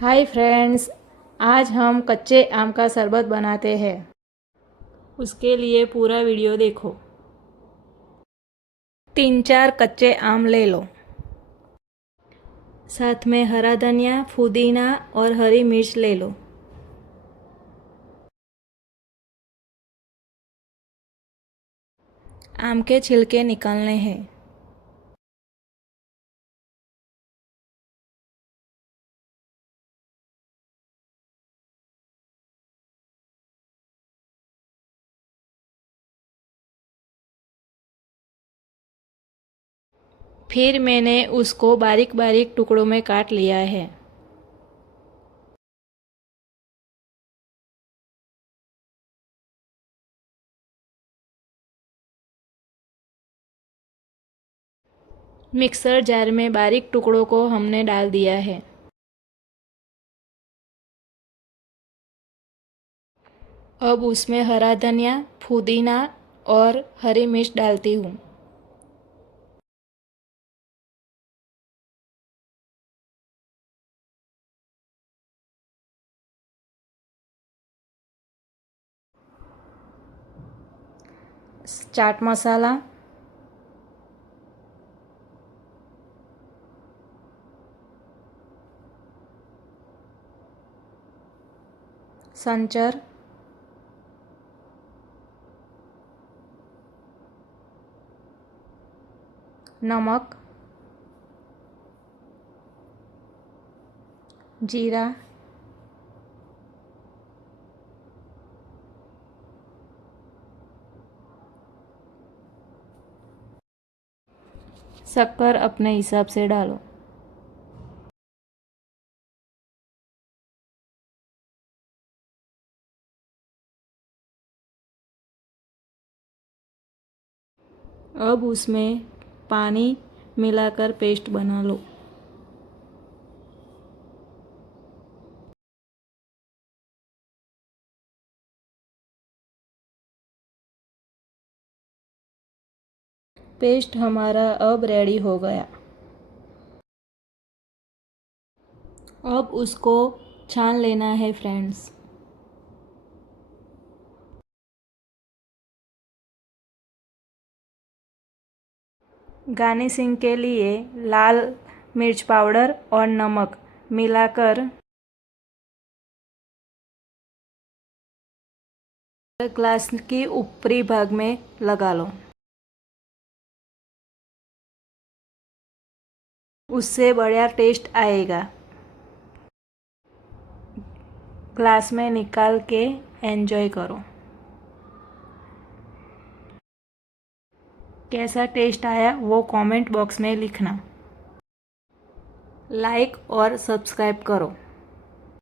Hi friends, आज हम कच्चे आम का शरबत बनाते हैं। उसके लिए पूरा वीडियो देखो। 3-4 कच्चे आम ले लो। साथ में हरा धनिया, पुदीना और हरी मिर्च ले लो। आम के छिलके निकालने हैं। फिर मैंने उसको बारीक बारीक टुकड़ों में काट लिया है। मिक्सर जार में बारीक टुकड़ों को हमने डाल दिया है। अब उसमें हरा धनिया, पुदीना और हरी मिर्च डालती हूँ। चाट मसाला, संचर, नमक, जीरा, शक्कर अपने हिसाब से डालो। अब उसमें पानी मिलाकर पेस्ट बना लो। पेस्ट हमारा अब रेडी हो गया। अब उसको छान लेना है फ्रेंड्स। गार्निशिंग के लिए लाल मिर्च पाउडर और नमक मिलाकर ग्लास की ऊपरी भाग में लगा लो। उससे बढ़िया टेस्ट आएगा। ग्लास में निकाल के एंजॉय करो। कैसा टेस्ट आया वो कमेंट बॉक्स में लिखना। लाइक और सब्सक्राइब करो।